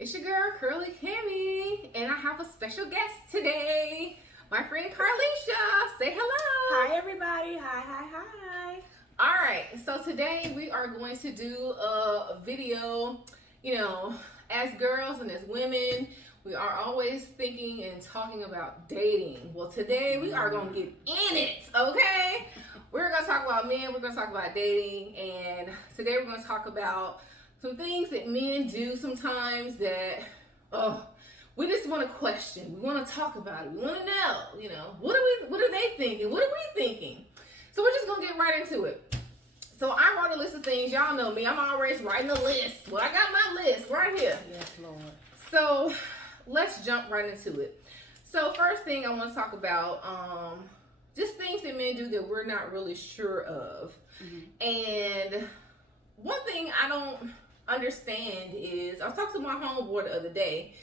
It's your girl, Curly Kimmy, and I have a special guest today, my friend Carlisha. Say hello. Hi, everybody. Hi. All right, so today we are going to do a video. You know, as girls and as women, we are always thinking and talking about dating. Well, today we are going to get in it, okay? We're going to talk about men, we're going to talk about dating, and today we're going to talk about some things that men do sometimes that, we just want to question. We want to talk about it. We want to know, what are they thinking? What are we thinking? So we're just going to get right into it. So I wrote a list of things. Y'all know me. I'm always writing a list. Well, I got my list right here. Yes, Lord. So let's jump right into it. So first thing I want to talk about, just things that men do that we're not really sure of. Mm-hmm. And one thing I don't understand is, I was talking to my homeboy the other day,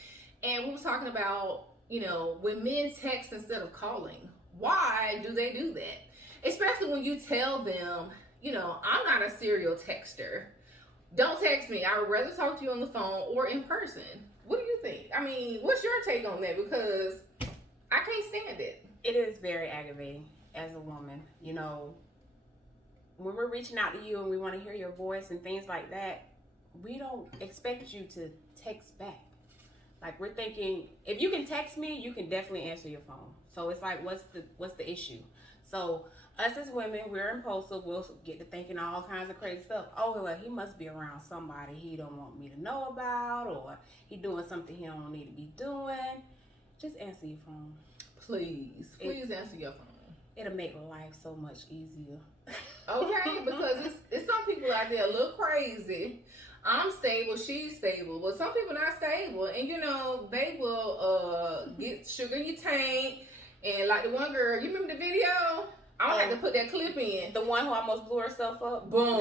and we were talking about, when men text instead of calling, why do they do that? Especially when you tell them, I'm not a serial texter. Don't text me. I would rather talk to you on the phone or in person. What do you think? I mean, what's your take on that? Because I can't stand it. It is very aggravating as a woman. When we're reaching out to you and we want to hear your voice and things like that, we don't expect you to text back. Like, we're thinking, if you can text me, you can definitely answer your phone. So it's like, what's the issue? So us as women, we're impulsive. We'll get to thinking all kinds of crazy stuff. Oh, well, he must be around somebody he don't want me to know about, or he doing something he don't need to be doing. Just answer your phone. Please answer your phone. It'll make life so much easier. Okay, because it's some people out there a little crazy. I'm stable, she's stable, but some people not stable, and they will get sugar in your tank, and like the one girl, you remember the video? I don't have to put that clip in. The one who almost blew herself up? Boom.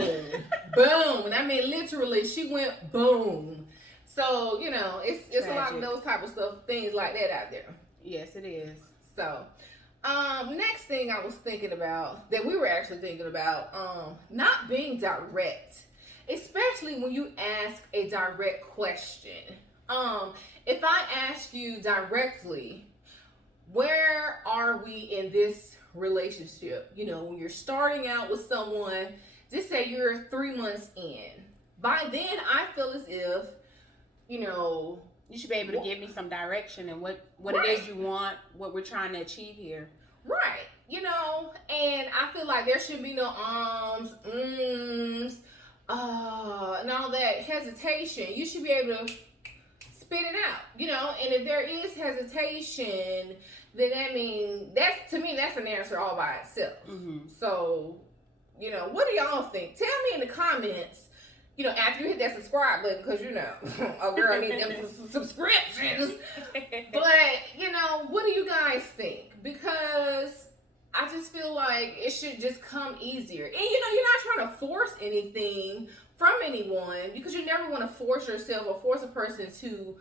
Boom. And I mean, literally, she went boom. So, it's Tragic. a lot of those type of stuff, things like that out there. Yes, it is. So, next thing I was thinking about, that we were actually thinking about, not being direct, especially when you ask a direct question. If I ask you directly, where are we in this relationship? When you're starting out with someone, just say you're 3 months in. By then, I feel as if, you should be able to give me some direction and what right. it is you want, what we're trying to achieve here. Right. And I feel like there should be no and all that hesitation. You should be able to spit it out, and if there is hesitation, then that means, that's an answer all by itself. Mm-hmm. So, what do y'all think? Tell me in the comments, after you hit that subscribe button, because a girl needs them subscriptions. But, what do you guys think? Because I just feel like it should just come easier. And, you're not trying to force anything from anyone, because you never want to force yourself or force a person to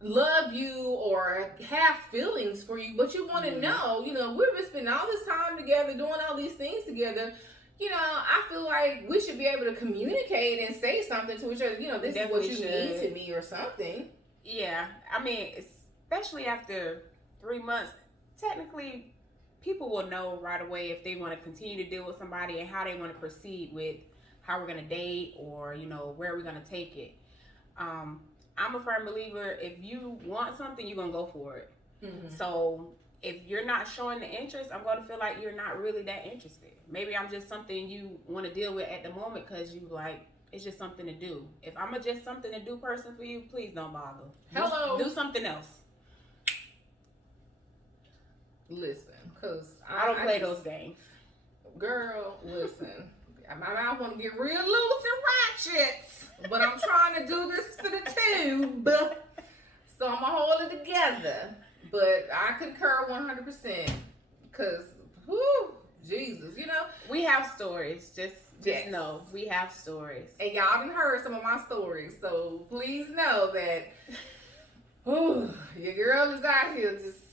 love you or have feelings for you, but you want to know, we've been spending all this time together, doing all these things together. I feel like we should be able to communicate and say something to each other. This is what you mean to me or something. Yeah. I mean, especially after 3 months, technically, people will know right away if they want to continue to deal with somebody and how they want to proceed with how we're going to date, or, where we're going to take it. I'm a firm believer, if you want something, you're going to go for it. Mm-hmm. So if you're not showing the interest, I'm going to feel like you're not really that interested. Maybe I'm just something you want to deal with at the moment because you it's just something to do. If I'm a just something to do person for you, please don't bother. Hello. Do something else. Listen, because I don't play those games. Girl, listen. I want to get real loose and ratchet, but I'm trying to do this for the tube. So I'm going to hold it together. But I concur 100%. Because, Jesus, we have stories. Just yes. Know we have stories. And y'all done heard some of my stories. So please know that your girl is out here just,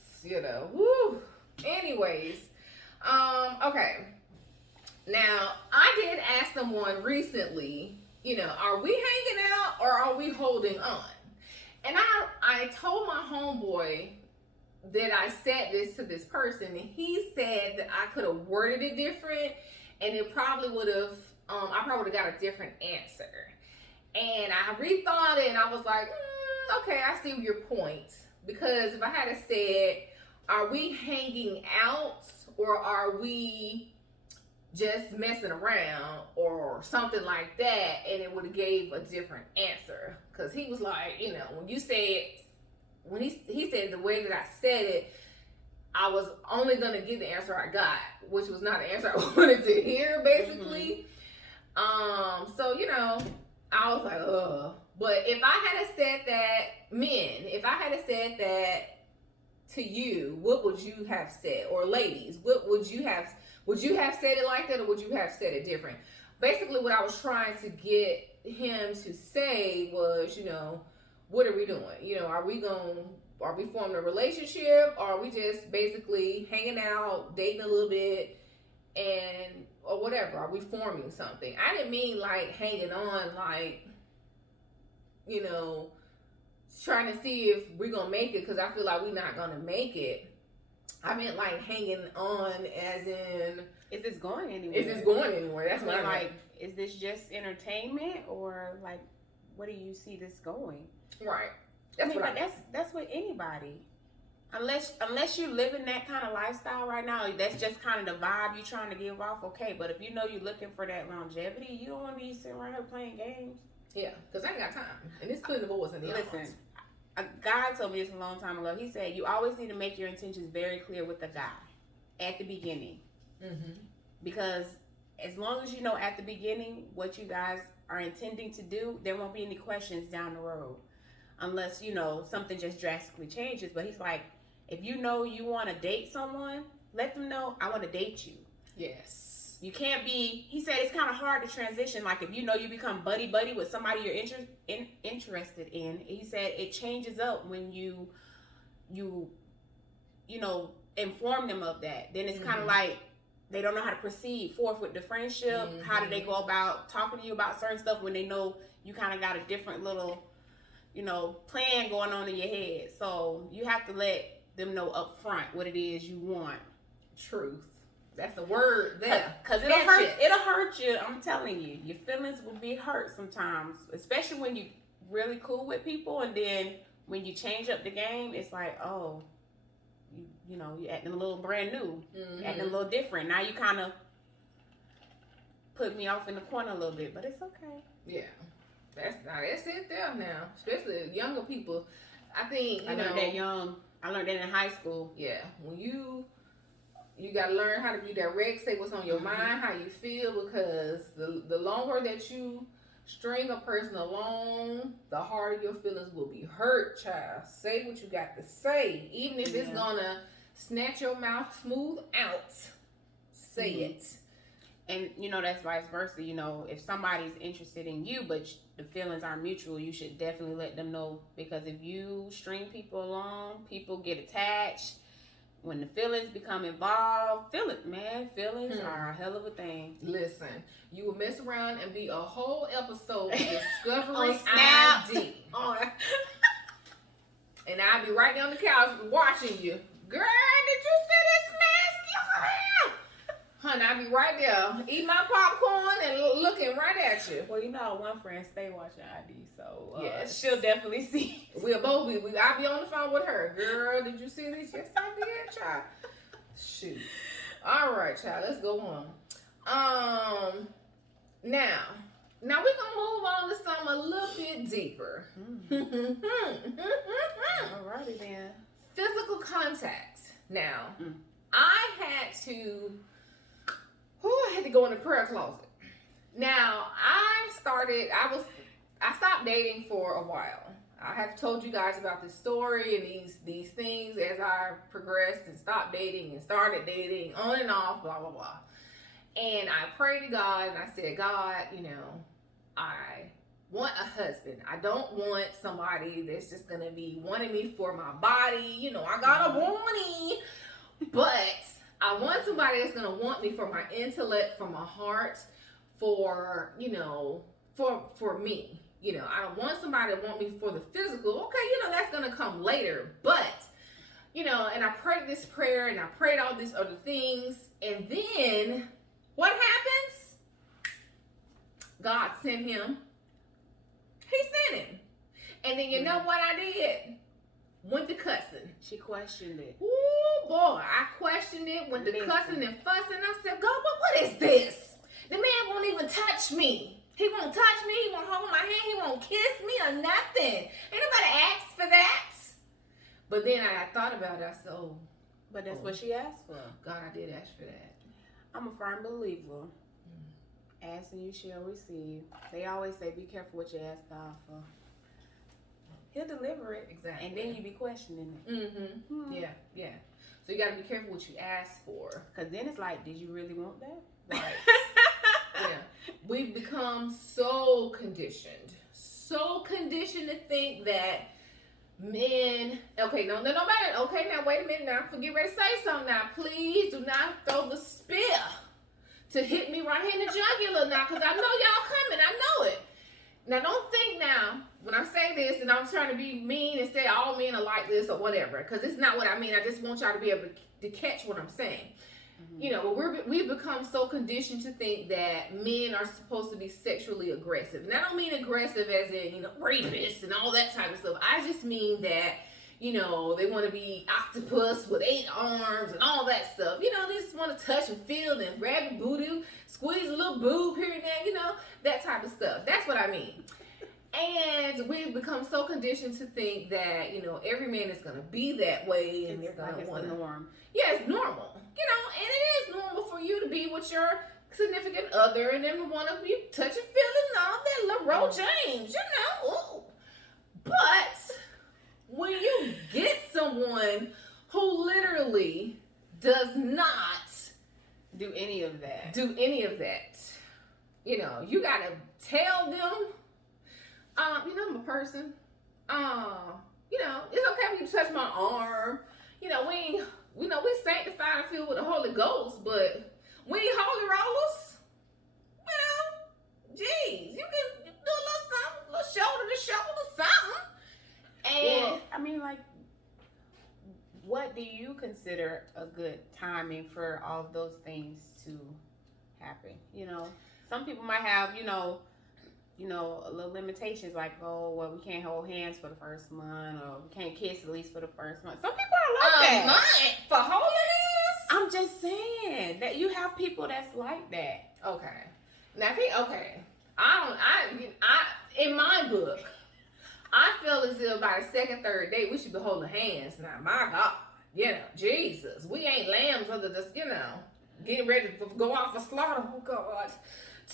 Anyways, okay. Now, I did ask someone recently, are we hanging out or are we holding on? And I told my homeboy that I said this to this person, and he said that I could have worded it different, and it probably would have, I probably would have got a different answer. And I rethought it, and I was like, okay, I see your point. Because if I had said, are we hanging out or are we just messing around or something like that, and it would have gave a different answer. Because he was like, when you said, when he said the way that I said it, I was only going to get the answer I got, which was not the answer I wanted to hear, basically. So, I was like, ugh. But if I had said that, if I had said that to you, what would you have said? Or ladies, what would you have said it like that, or would you have said it different? Basically, what I was trying to get him to say was, what are we doing? Are we forming a relationship? Or are we just basically hanging out, dating a little bit, or whatever? Are we forming something? I didn't mean like hanging on, like, trying to see if we're going to make it, because I feel like we're not going to make it. I meant like hanging on as in... Is this going anywhere? That's what I mean. Like, is this just entertainment, or like, where do you see this going? Right. That's with anybody. Unless you're living that kind of lifestyle right now, that's just kind of the vibe you're trying to give off, okay. But if you're looking for that longevity, you don't want to be sitting around here playing games. Yeah, because I ain't got time. And it's putting the boys in the Listen, God told me this a long time ago. He said, you always need to make your intentions very clear with the guy at the beginning. Mm-hmm. Because as long as you know at the beginning what you guys are intending to do, there won't be any questions down the road. Unless, something just drastically changes. But he's like, if you want to date someone, let them know, I want to date you. Yes. You can't be, he said it's kind of hard to transition. Like if you become buddy-buddy with somebody you're interested in, he said it changes up when you inform them of that. Then it's kind of like they don't know how to proceed forth with the friendship. Mm-hmm. How do they go about talking to you about certain stuff when they know you kind of got a different little, plan going on in your head. So you have to let them know up front what it is you want. Truth. That's the word there. Because it'll hurt you. I'm telling you. Your feelings will be hurt sometimes. Especially when you're really cool with people. And then when you change up the game, it's like, oh, you're acting a little brand new. Mm-hmm. Acting a little different. Now you kind of put me off in the corner a little bit. But it's okay. Yeah. That's it there now. Especially younger people. I think, I learned that young. I learned that in high school. Yeah. When you got to learn how to be direct, say what's on your mind, how you feel, because the longer that you string a person along, the harder your feelings will be hurt, child. Say what you got to say. Even if it's going to snatch your mouth smooth out, say it. And, that's vice versa. If somebody's interested in you, but the feelings are mutual, you should definitely let them know. Because if you string people along, people get attached. When the feelings become involved, feelings are a hell of a thing. Listen, you will mess around and be a whole episode of Discovery ID. And I'll be right down the couch watching you. Girl, did you see this nasty? Honey, I'll be right there, eating my popcorn and looking right at you. Well, one friend stay watching ID, so yes, she'll definitely see. We'll both be. I'll be on the phone with her. Girl, did you see this? Yes, I did, child. Shoot. All right, child. Let's go on. Now we're gonna move on to something a little bit deeper. Alrighty then. Physical contact. Now, I had to go in the prayer closet. Now, I stopped dating for a while. I have told you guys about this story and these things as I progressed and stopped dating and started dating, on and off, blah, blah, blah. And I prayed to God and I said, God, I want a husband. I don't want somebody that's just going to be wanting me for my body. I got a body. But I want somebody that's going to want me for my intellect, for my heart, for, for me. I don't want somebody to want me for the physical. Okay, that's gonna come later. But and I prayed this prayer and I prayed all these other things, and then what happens? God sent him. He sent him. And then you know what I did? Went to cussing. She questioned it. Ooh, boy, I questioned it. Went to cussing and fussing. I said, God, what is this? The man won't even touch me. He won't touch me. He won't hold my hand. He won't kiss me or nothing. Ain't nobody asked for that. But then I thought about it. I said, but that's what she asked for. God, I did ask for that. I'm a firm believer. Ask and you shall receive. They always say, be careful what you ask God for. He'll deliver it. Exactly. And then you be questioning it. Mm-hmm. Yeah. So you got to be careful what you ask for. Because then it's like, did you really want that? Right. Yeah. We've become so conditioned to think that men, okay, no matter, okay, now wait a minute, now forget ready to say something now. Please do not throw the spear to hit me right here in the jugular now, because I know y'all coming, I know it. Now don't think now, when I say this, and I'm trying to be mean and say all men are like this or whatever, because it's not what I mean. I just want y'all to be able to catch what I'm saying. But we've become so conditioned to think that men are supposed to be sexually aggressive. And I don't mean aggressive as in, rapists and all that type of stuff. I just mean that, they want to be octopus with 8 arms and all that stuff. They just want to touch and feel and grab your booty, squeeze a little boob here and there, that type of stuff. That's what I mean. And we've become so conditioned to think that, every man is going to be that way. And they're going to want to. Norm. Yeah, it's normal. And it is normal for you to be with your significant other and then one of you touch and feel and all that little James, Ooh. But when you get someone who literally does not do any of that, you got to tell them, I'm a person. It's okay when you touch my arm. We sanctified and filled with the Holy Ghost, but we ain't holy rollers. Geez, you can do a little something, a little shoulder to shoulder, something. And what do you consider a good timing for all of those things to happen? Some people might have, a little limitations like, we can't hold hands for the first month, or we can't kiss at least for the first month. Some people are like that. For holding hands? I'm just saying that you have people that's like that. Okay. Now, in my book, I feel as if by the second, third date, we should be holding hands. Now, my God, Jesus, we ain't lambs under this, getting ready to go off for slaughter. Oh, God.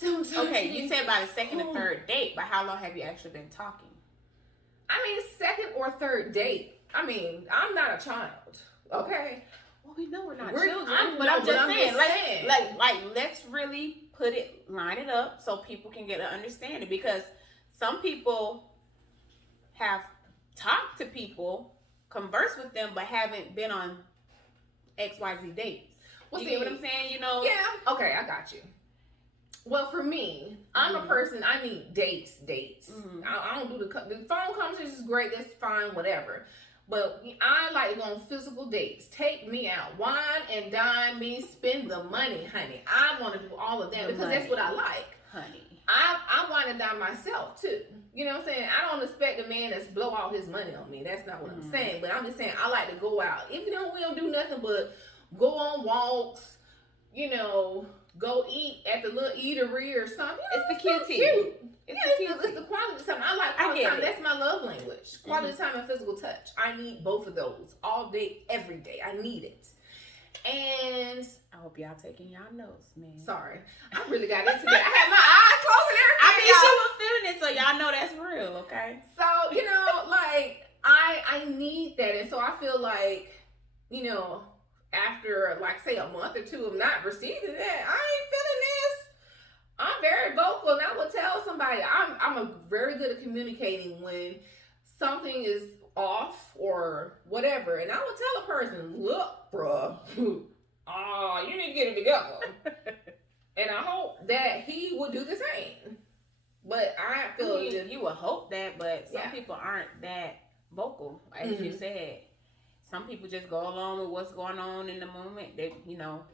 Okay, you said by the second or third date, but how long have you actually been talking? Second or third date. I'm not a child. Okay. Well, we know we're not children, but I'm just saying, let's really line it up so people can get an understanding, because some people have talked to people, conversed with them, but haven't been on XYZ dates. You get what I'm saying? Yeah. Okay, I got you. Well, for me, I'm a person, I need dates. Mm-hmm. I don't do the phone conversation is great, that's fine, whatever. But I like to go on physical dates. Take me out. Wine and dine me, spend the money, honey. I want to do all of that because that's what I like. Honey. I want to dine myself, too. You know what I'm saying? I don't expect a man that's blow all his money on me. That's not what I'm saying. But I'm just saying I like to go out. If we don't do nothing but go on walks, go eat at the little eatery or something. It's the QT. Cute. It's the quality time. I like quality time. That's my love language. Quality time and physical touch. I need both of those all day, every day. I need it. And I hope y'all taking y'all notes, man. Sorry, I really got into that. I had my eyes closed and everything. She was feeling it, so y'all know that's real, okay? So I need that, and so I feel like after say a month or two of not receiving that, I ain't feeling this. I'm very vocal, and I will tell somebody. I'm a very good at communicating when something is off or whatever, and I will tell a person, look, bruh, you need to get it together. And I hope that he will do the same. But I feel you would hope that, but some Yeah. people aren't that vocal, as you said. Some people just go along with what's going on in the moment. They,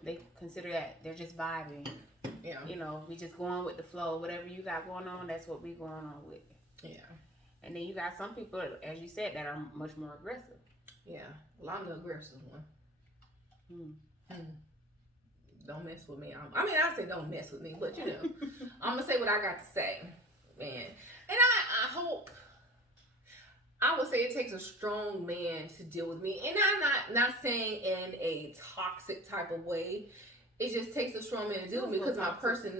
they consider that they're just vibing. Yeah. We just going with the flow. Whatever you got going on, that's what we going on with. Yeah. And then you got some people, as you said, that are much more aggressive. Yeah. Well, I'm the aggressive one. Don't mess with me. I say don't mess with me, but I'm gonna say what I got to say, man. And I hope. I would say it takes a strong man to deal with me, and I'm not saying in a toxic type of way. It just takes a strong man to deal with me because my person.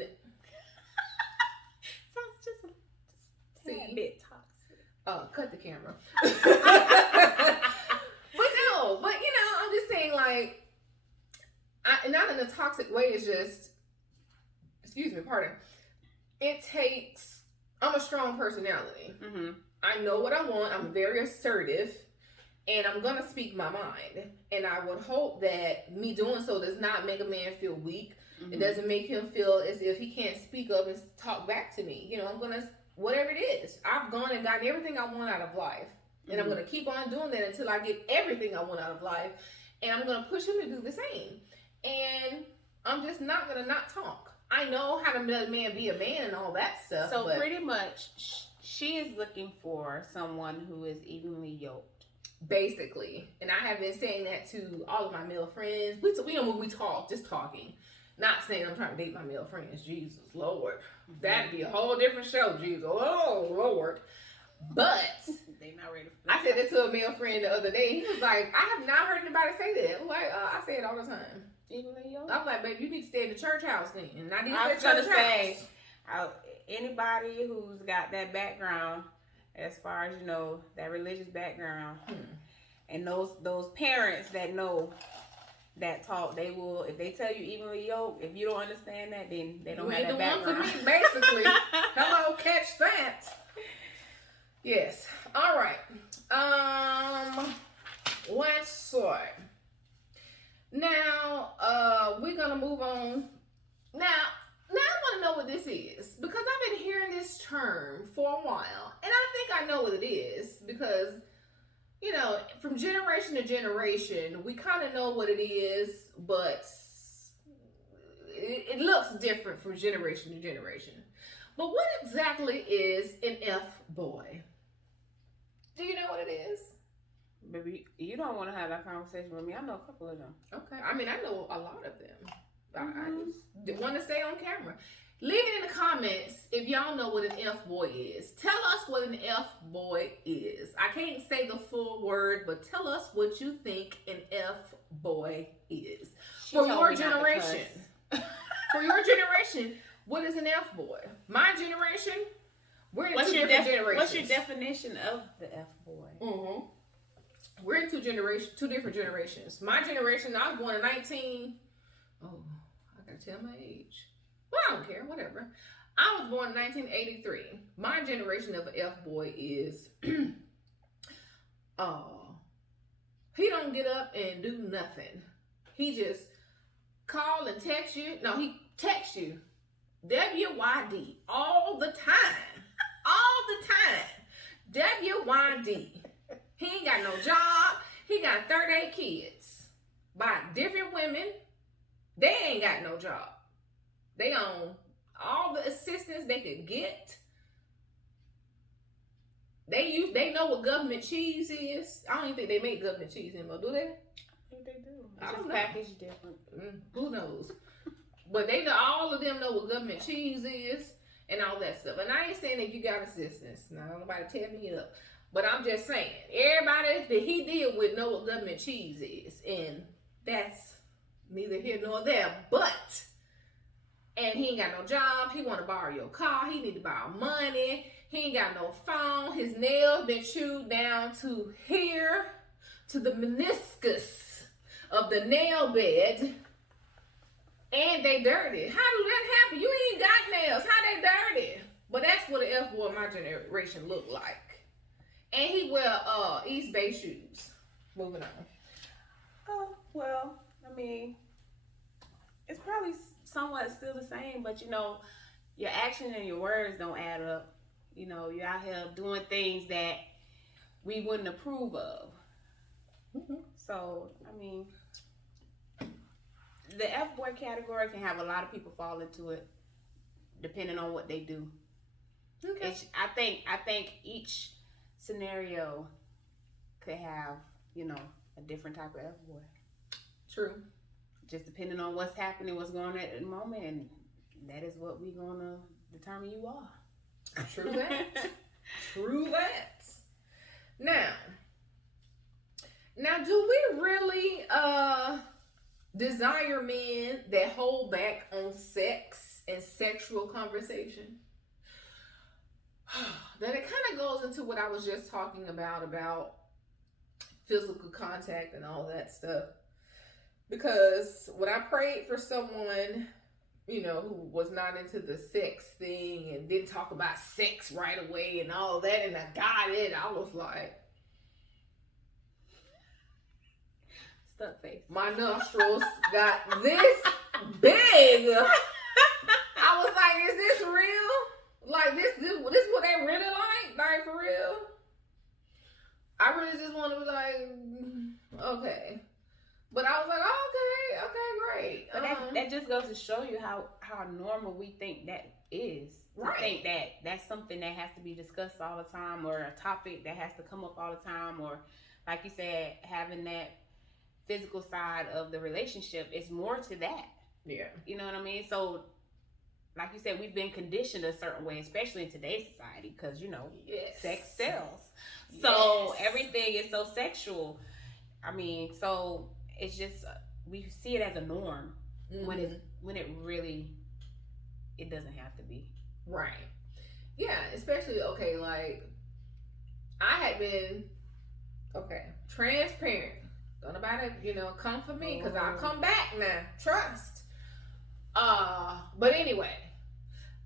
Sounds just a bit toxic. Cut the camera. But I'm just saying, like, not in a toxic way. It's just, excuse me, pardon. It takes. I'm a strong personality. I know what I want. I'm very assertive, and I'm gonna speak my mind. And I would hope that me doing so does not make a man feel weak. It doesn't make him feel as if he can't speak up and talk back to me. I'm gonna, whatever it is. I've gone and gotten everything I want out of life, and I'm gonna keep on doing that until I get everything I want out of life. And I'm gonna push him to do the same. And I'm just not gonna not talk. I know how to let a man be a man and all that stuff. So pretty much, she is looking for someone who is evenly yoked. Basically. And I have been saying that to all of my male friends. We talk, just talking. Not saying I'm trying to date my male friends. Jesus, Lord. That'd be a whole different show, Jesus. Oh, Lord. But they not ready for that. I said that to a male friend the other day. He was like, I have not heard anybody say that. Like, I say it all the time. Evenly yoked? I'm like, babe, you need to stay in the church house then. And I need I to was stay in going the to church say, house. Anybody who's got that background, as far as that religious background, and those parents that know that talk, they will, if they tell you evenly yoked, if you don't understand that, then they don't have that background. One for me, basically. Hello, catch that. Yes. All right. Let's sort. Now, we're gonna move on. Now I want to know what this is, because I've been hearing this term for a while, and I think I know what it is, because from generation to generation, we kind of know what it is, but it looks different from generation to generation. But what exactly is an F-boy? Do you know what it is? Baby, you don't want to have that conversation with me. I know a couple of them. Okay. I know a lot of them. I just want to say on camera. Leave it in the comments if y'all know what an F-boy is. Tell us what an F-boy is. I can't say the full word, but tell us what you think an F-boy is. For your generation. For your generation, what is an F-boy? My generation, we're in two different generations. What's your definition of the F-boy? We're in two different generations. My generation, I was born in 19... Oh, I gotta tell my age. Well, I don't care, whatever. I was born in 1983. My generation of an F-boy is, he don't get up and do nothing. He just call and text you. No, he texts you. WYD all the time. All the time. WYD. He ain't got no job. He got 38 kids by different women. They ain't got no job. They own all the assistance they could get. They know what government cheese is. I don't even think they make government cheese anymore, do they? I think they do. I don't know. Packaged different. Who knows? But they know, all of them know what government cheese is and all that stuff. And I ain't saying that you got assistance. Now, nobody tear me up. But I'm just saying, everybody that he deal with know what government cheese is. And that's neither here nor there. But, and he ain't got no job. He want to borrow your car. He need to borrow money. He ain't got no phone. His nails been chewed down to here, to the meniscus of the nail bed. And they dirty. How do that happen? You ain't got nails. How they dirty? But that's what an F-boy of my generation look like. And he wear East Bay shoes. Moving on. Oh, well, I mean, it's probably somewhat still the same, but your action and your words don't add up. You know, you're out here doing things that we wouldn't approve of. Mm-hmm. So, I mean, the F boy category can have a lot of people fall into it, depending on what they do. Okay. I think each scenario could have, you know, a different type of F boy. True. Just depending on what's happening, what's going on at the moment, and that is what we're gonna determine you are. True that. True that. Now, do we really desire men that hold back on sex and sexual conversation? Then it kind of goes into what I was just talking about physical contact and all that stuff. Because when I prayed for someone, you know, who was not into the sex thing and didn't talk about sex right away and all that, and I got it, I was like, stuck face. My nostrils got this big. I was like, is this real? Like, this what they really like? Like, for real? I really just want to be like, okay. But I was like, oh, okay, great. But that just goes to show you how normal we think that is. Right. To think that that's something that has to be discussed all the time, or a topic that has to come up all the time, or like you said, having that physical side of the relationship is more to that. Yeah. You know what I mean? So, like you said, we've been conditioned a certain way, especially in today's society, because, you know, sex sells. So everything is so sexual. I mean, so it's just, we see it as a norm when it really, it doesn't have to be. Right. Yeah, especially, okay, like, I had been, transparent. Don't nobody, you know, come for me, because I'll come back now. Trust. But anyway,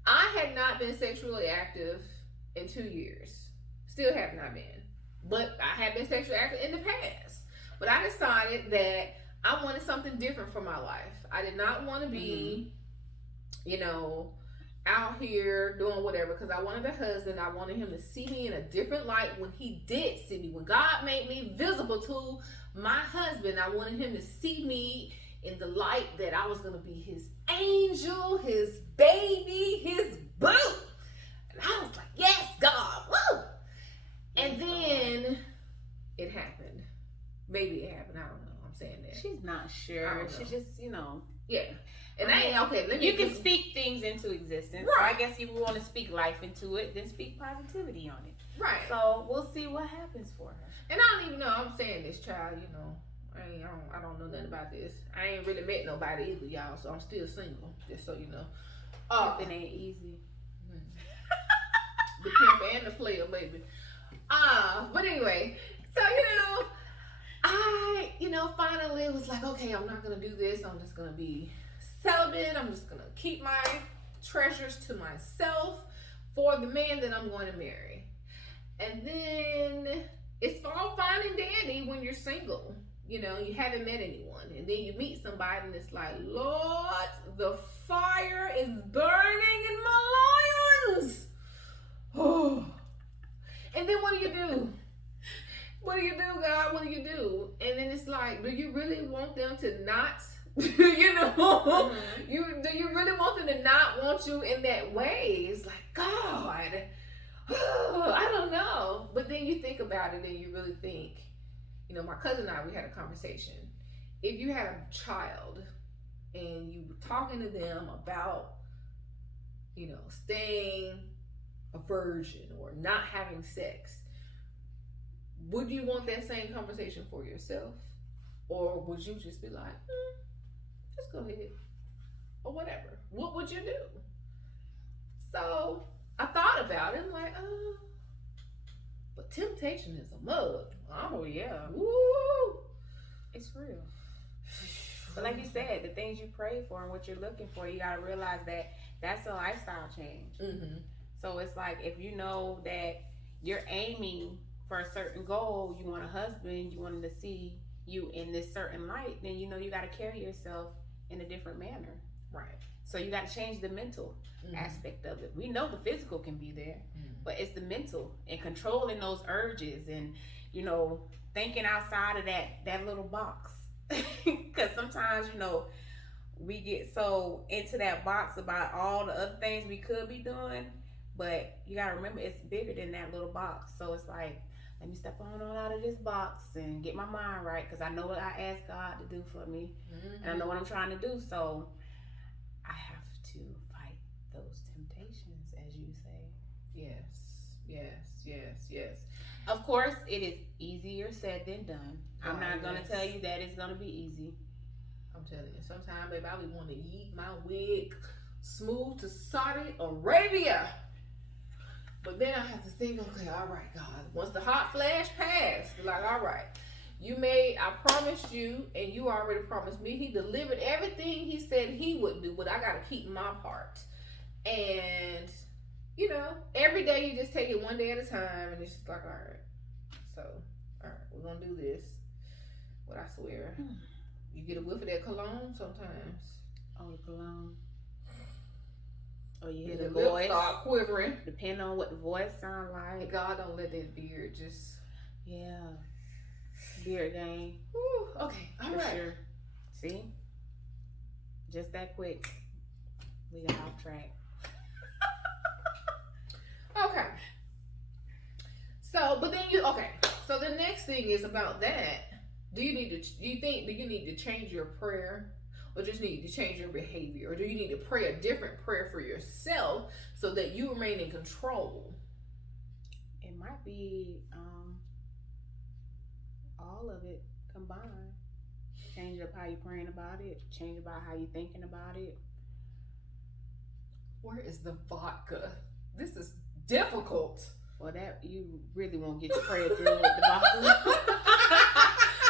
I had not been sexually active in 2 years. Still have not been. But I had been sexually active in the past. But I decided that I wanted something different for my life. I did not want to be, you know, out here doing whatever, because I wanted a husband. I wanted him to see me in a different light when he did see me. When God made me visible to my husband, I wanted him to see me in the light that I was going to be his angel, his baby, his boo. And I was like, yes, God, woo! And then it happened. Maybe it happened. I don't know. I'm saying that. She's not sure. She's just, you know. Yeah. And I ain't, okay, let me. You can speak things into existence. Right. So I guess if you want to speak life into it, then speak positivity on it. Right. So we'll see what happens for her. And I don't even know. I'm saying this, child, you know. I don't know nothing about this. I ain't really met nobody either, y'all. So I'm still single, just so you know. It ain't easy. The pimp and the player, baby. But anyway, so you know, finally was like, okay, I'm not gonna do this. I'm just gonna be celibate. I'm just gonna keep my treasures to myself for the man that I'm going to marry. And then it's all fine and dandy when you're single. You know, you haven't met anyone, and then you meet somebody, and it's like, Lord, the fire is burning in my loins. Oh. And then what do? What do you do, God? What do you do? And then it's like, do you really want them to not, you know, do you really want them to not want you in that way? It's like, God, I don't know. But then you think about it and you really think, you know, my cousin and I, we had a conversation. If you had a child and you were talking to them about, you know, staying a virgin or not having sex, would you want that same conversation for yourself? Or would you just be like, just go ahead, or whatever? What would you do? So I thought about it. I'm like, but temptation is a mug. Oh yeah. Woo! It's real. But like you said, the things you pray for and what you're looking for, you gotta realize that that's a lifestyle change. Mm-hmm. So it's like, if you know that you're aiming for a certain goal, you want a husband, you want him to see you in this certain light, then you know you got to carry yourself in a different manner. Right. So you got to change the mental aspect of it. We know the physical can be there, but it's the mental and controlling those urges and, you know, thinking outside of that little box. Because sometimes, you know, we get so into that box about all the other things we could be doing, but you got to remember it's bigger than that little box. So it's like, let me step on out of this box and get my mind right, because I know what I asked God to do for me, and I know what I'm trying to do. So I have to fight those temptations, as you say. Yes. Of course, it is easier said than done. I'm not going to tell you that it's going to be easy. I'm telling you, sometimes, baby, I would want to eat my wig smooth to Saudi Arabia. But then I have to think, okay, all right, God. Once the hot flash passed, like, all right, I promised you, and you already promised me. He delivered everything he said he would do, but I got to keep my part. And, you know, every day you just take it one day at a time, and it's just like, all right. So, all right, we're going to do this. But I swear, you get a whiff of that cologne sometimes. Oh, the cologne. Or you hear the the voice start quivering. Depending on what the voice sound like. And God don't let that beard just... Yeah. Beard game. Woo. Okay, all right. Sure. See? Just that quick. We got off track. Okay. So, but then so the next thing is about that. Do you need to change your prayer? Or just need to change your behavior? Or do you need to pray a different prayer for yourself so that you remain in control? It might be all of it combined. Change up how you're praying about it. Change about how you're thinking about it. Where is the vodka? This is difficult. Well, that you really won't get your prayer through with the vodka.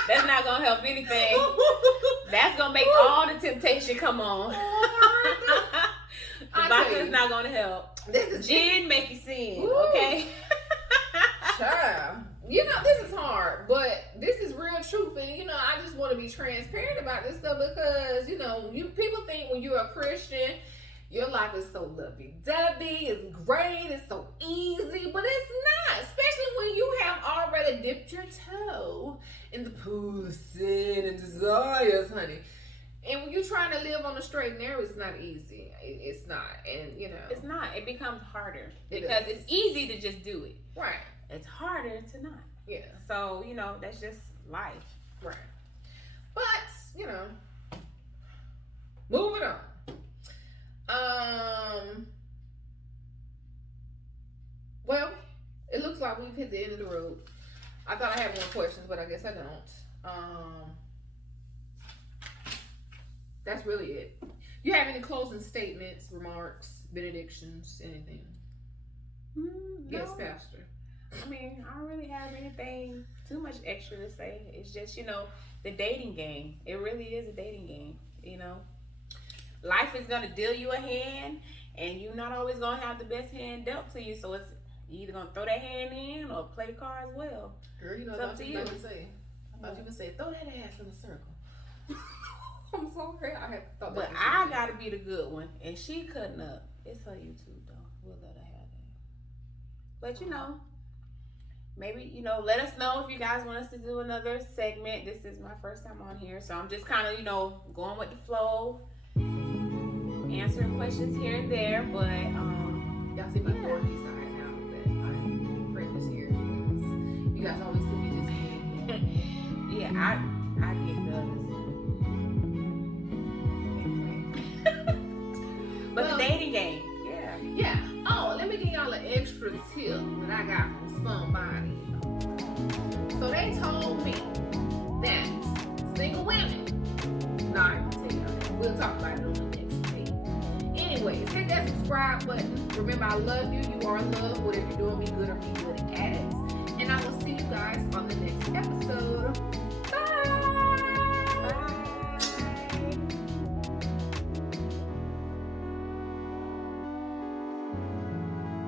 That's not gonna help anything. That's gonna make all the temptation come on. The vodka is not gonna help. Gin make you sin, okay? Child. You know, this is hard, but this is real truth. And, you know, I just want to be transparent about this stuff because, you know, people think when you're a Christian, your life is so lovey-dovey, it's great, it's so easy, but it's not. Especially when you have already dipped your toe in the pool of sin and desires, honey. And when you're trying to live on the straight and narrow, it's not easy. It's not. And, you know. It's not. It becomes harder because it's easy to just do it. Right. It's harder to not. Yeah. So, you know, that's just life. Right. But, you know, moving on. Well, it looks like we've hit the end of the road. I thought I had more questions, but I guess I don't. That's really it. You have any closing statements, remarks, benedictions, anything? No. Yes, Pastor. I mean, I don't really have anything too much extra to say. It's just, you know, the dating game. It really is a dating game, you know. Life is going to deal you a hand, and you're not always going to have the best hand dealt to you. So it's either going to throw that hand in or play the cards well. Girl, you know what I thought you would say? I thought you would say, throw that ass in a circle. I'm sorry. I had thought but I got to be the good one. And she cutting up. It's her YouTube, though. We'll let her have that. But, you know, maybe, you know, let us know if you guys want us to do another segment. This is my first time on here. So I'm just kind of, you know, going with the flow. Answering questions here and there, but y'all see my dorky side now that I'm pregnant here because you guys always see me just kidding. Yeah, I get the anyway. But the dating game, yeah. Oh, let me give y'all an extra tip that I got from somebody. So they told me that single women. Nah, I'm gonna tell y'all. We'll talk about it on the next. Anyways, hit that subscribe button. Remember, I love you. You are loved. Whatever you're doing, be good or be good at it. And I will see you guys on